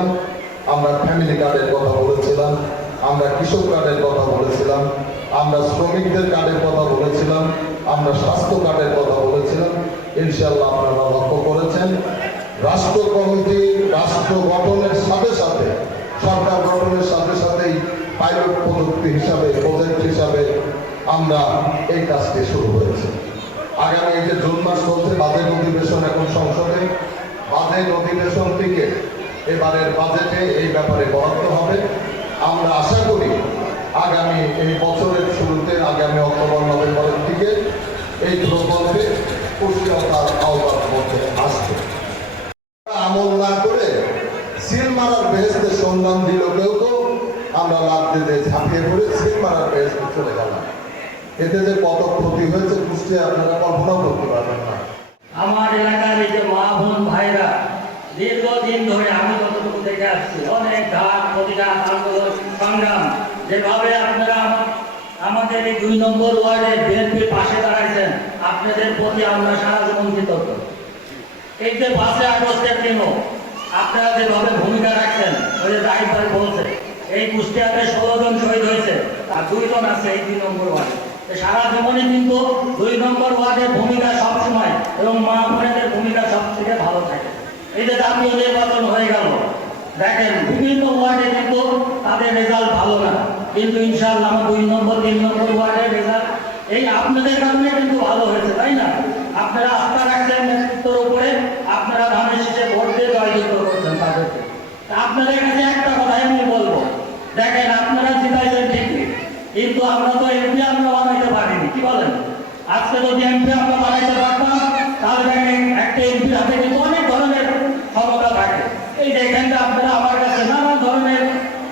বলেছিলাম, আমরা ফ্যামিলি কার্ডের কথা বলেছিলাম, আমরা কৃষক কার্ডের কথা বলেছিলাম, আমরা শ্রমিকদের কার্ডের কথা বলেছিলাম, আমরা স্বাস্থ্য কার্ডের কথা বলেছিলাম। ইনশাআল্লাহ আপনারা লক্ষ্য করেছেন রাষ্ট্র কমিটি রাষ্ট্র গঠনের সাথে সাথে, সরকার গঠনের সাথে সাথেই পাইলট প্রযুক্তি হিসাবে, প্রজেক্ট হিসাবে আমরা এই কাজটি শুরু হয়েছে। আগামী এই যে জুন মাস চলছে বাজেট অধিবেশন, এখন সংসদে বাজেট অধিবেশন থেকে এবারের বাজেটে এই ব্যাপারে বরাদ্দ হবে। আমরা আশা করি আগামী এই বছরের শুরুতে, আগামী অক্টোবর নভেম্বরের দিকে এই প্রকল্পে পুষ্টিহীনতার আওতার মধ্যে আসবে। আমল না করে সিল মারার বেহেস্তের সন্ধান দিল কেউ কেউ, আমরা লাভ দিতে ঝাঁপিয়ে পড়ে সিল মারার বেহেস্তে চলে গেলাম। এতে যে কত ক্ষতি হয়েছে কুষ্টিয়া আপনারা কল্পনাও করতে পারবেন না। আমার এলাকার এই যে মা বোন ভাইরা দীর্ঘদিন ধরে, আমি যতটুকু দেখে আসছি, অনেক ঘাট প্রতিঘাত আন্দোলন সংগ্রাম, যেভাবে আপনারা আমাদের এই 2 নম্বর ওয়ার্ডে বিএনপির পাশে দাঁড়াইছেন, আপনাদের প্রতি আমরা সারা জীবন কৃতজ্ঞ। এই যে 5 আগস্টের দিনও আপনারা যেভাবে ভূমিকা রাখছেন, ওই যে জাহিদ ভাই বলছে এই কুষ্টিয়াতে 16 জন শহীদ হয়েছে, আর 2 জন আছে এই 2 নম্বর ওয়ার্ডে। সারা জীবনে কিন্তু 2 নম্বর ওয়ার্ডের ভূমিকা সবসময় এবং মা বোনেদের ভূমিকা সবথেকে ভালো থাকে। এই যে জাতীয় নির্বাচন হয়ে গেল, দেখেন বিভিন্ন ওয়ার্ডে কিন্তু তাদের রেজাল্ট ভালো না, কিন্তু ইনশাআল্লাহ 2 নম্বর 3 নম্বর ওয়ার্ডের রেজাল্ট এই আপনাদের কারণে কিন্তু ভালো হয়েছে, তাই না? আপনারা আস্থা রাখছেন নেতৃত্বের উপরে, আপনারা ধানের শীষে ভোট দিয়ে জয়যুক্ত করছেন তাদেরকে। আপনাদের কাছে একটা কথাই আমি বলবো, দেখেন আপনারা জিতাইছেন ঠিকই, কিন্তু আমরা তো এমপি আমরা বানাইতে পারিনি, কি বলেন? আজকে যদি এমপি আমরা বানাইতে পারতাম, তাহলে দেখেন একটা এমপির হাতে কিন্তু অনেক ধরনের ক্ষমতা থাকে। এই দেখেন যে আপনারা আমার কাছে নানা ধরনের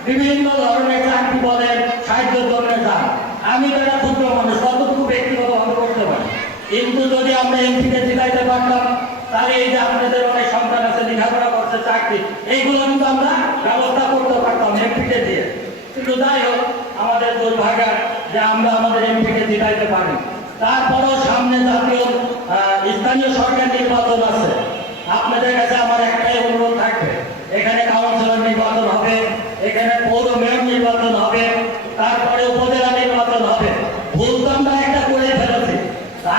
বিভিন্ন ধরনের চাকরি বলেন, সাহায্যের জন্য যান। আমি তো একটা ক্ষুদ্র মানুষ, কতটুকু ব্যক্তিগতভাবে করতে পারি, কিন্তু যদি আমরা এমপিকে জিতাইতে পারতাম, তাহলে এই যে আপনাদের অনেক সন্তান আছে, লেখাপড়া করছে, চাকরি, এইগুলো কিন্তু আমরা ব্যবস্থা করতে পারতাম এমপিকে দিয়ে। কিন্তু যাই হোক, আমাদের দুর্ভাগ্য যে আমরা আমাদের এমপিকে জিতাইতে পারি। তারপরেও সামনে জাতীয় স্থানীয় সরকার নির্বাচন আছে। আপনাদের কাছে আমার একটাই অনুরোধ থাকবে, এখানে কাউন্সিলর নির্বাচন হবে, এখানে পৌর মেয়র নির্বাচন হবে, তারপরে উপজেলা নির্বাচন হবে। ভুল তো আমরা একটা করে ফেলেছি,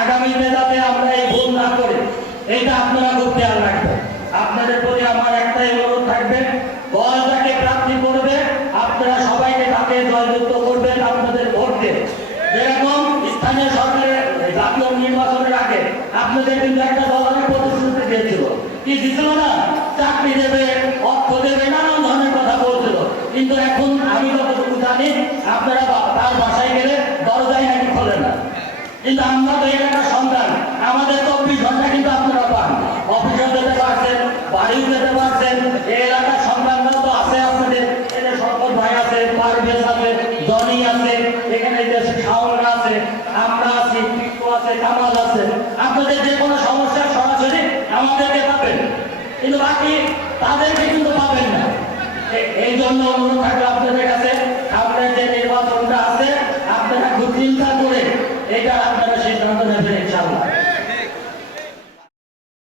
আগামীতে যাতে আমরা এই ভুল না করি, এইটা আপনারা খুব খেয়াল রাখবেন। আপনাদের প্রতি আমার একটাই অনুরোধ থাকবে, দল যাকে প্রার্থী করবে আপনারা সবাইকে তাকে জয়যুক্ত করবেন আপনাদের ভোট দিয়ে। যেরকম স্থানীয় সরকারের জাতীয় নির্বাচনের আগে আপনাদের কিন্তু একটা দলের প্রতিশ্রুতি দিয়েছিল, কি দিছিল না? চাকরি দেবে, অর্থ দেবে, নানান ধরনের কথা বলছিল। কিন্তু এখন আমি যতটুকু জানি আপনারা তার বাসায় গেলে দরজাই নাকি খোলে না। কিন্তু আমরা তো এলাকার সন্তান, আমাদের 24 ঘন্টা কিন্তু আপনারা পান, অফিসেও যেতে পারছেন, বাড়িও যেতে পারছেন। এই এলাকার সন্তানরা তো আছে আপনাদের, এদের সকল ভাই আছে, পারভেজ আছে, জনি আছে, এখানে যে শাওনরা আছে, আমরা আছি, পিকু আছে, কামাল আছে। আপনাদের যে কোনো সমস্যার সরাসরি আমাদেরকে পাবেন, কিন্তু বাকি তাদেরকে কিন্তু পাবেন না। এই জন্য অনুরোধ থাকবে আপনাদের কাছে, আপনাদের যে নির্বাচনটা আছে আপনারা খুব চিন্তা করে এটা